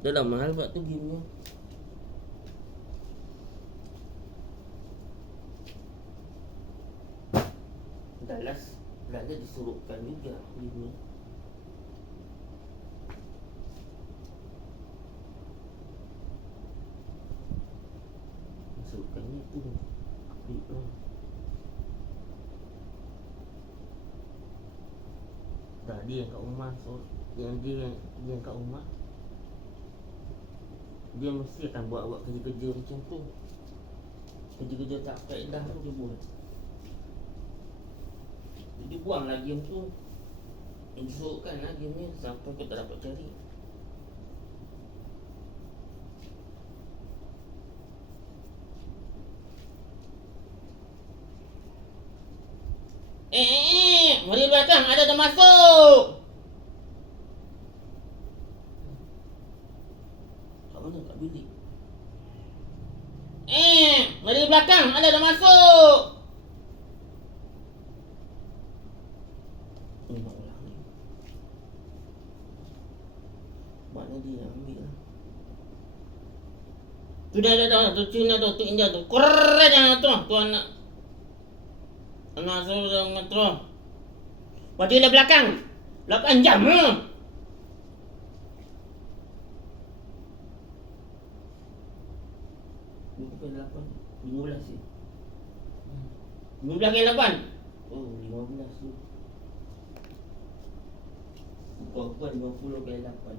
Dah mahal buat tu game ni. Dah last disuruhkan juga game ni. Masukkan ni tu. Klik lah. Dah dia yang kat rumah, so dia yang kat rumah. Dia mesti akan buat kerja-kerja macam tu. Kerja-kerja tak kaedah tu dia buat. Dia buanglah game tu. Disuruhkan lah game ni sampai kau tak dapat cari. Mari belakang, ada termasuk. Kat mana? Kat bilik. Mari belakang, ada termasuk. Nak ulang ni. Mana dia ambil lah. Tu dah, tu Cina tu, tu India tu. Keren yang tu anak. Anak saya sangat terus. Waktu dia belakang 8 jam lah. Bukan 8, 15 je. 15 ke 8? Oh, 15 tu. Bukan 50 ke 8.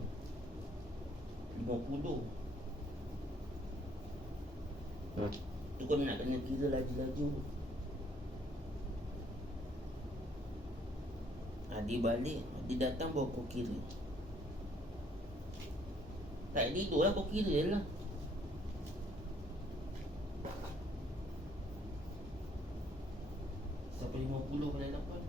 50. Tu kau nak kena kira laju-laju. Dia balik, dia datang bawa kau kira. Tak tidur lah, kau kira lah. Sampai 50 pada 8.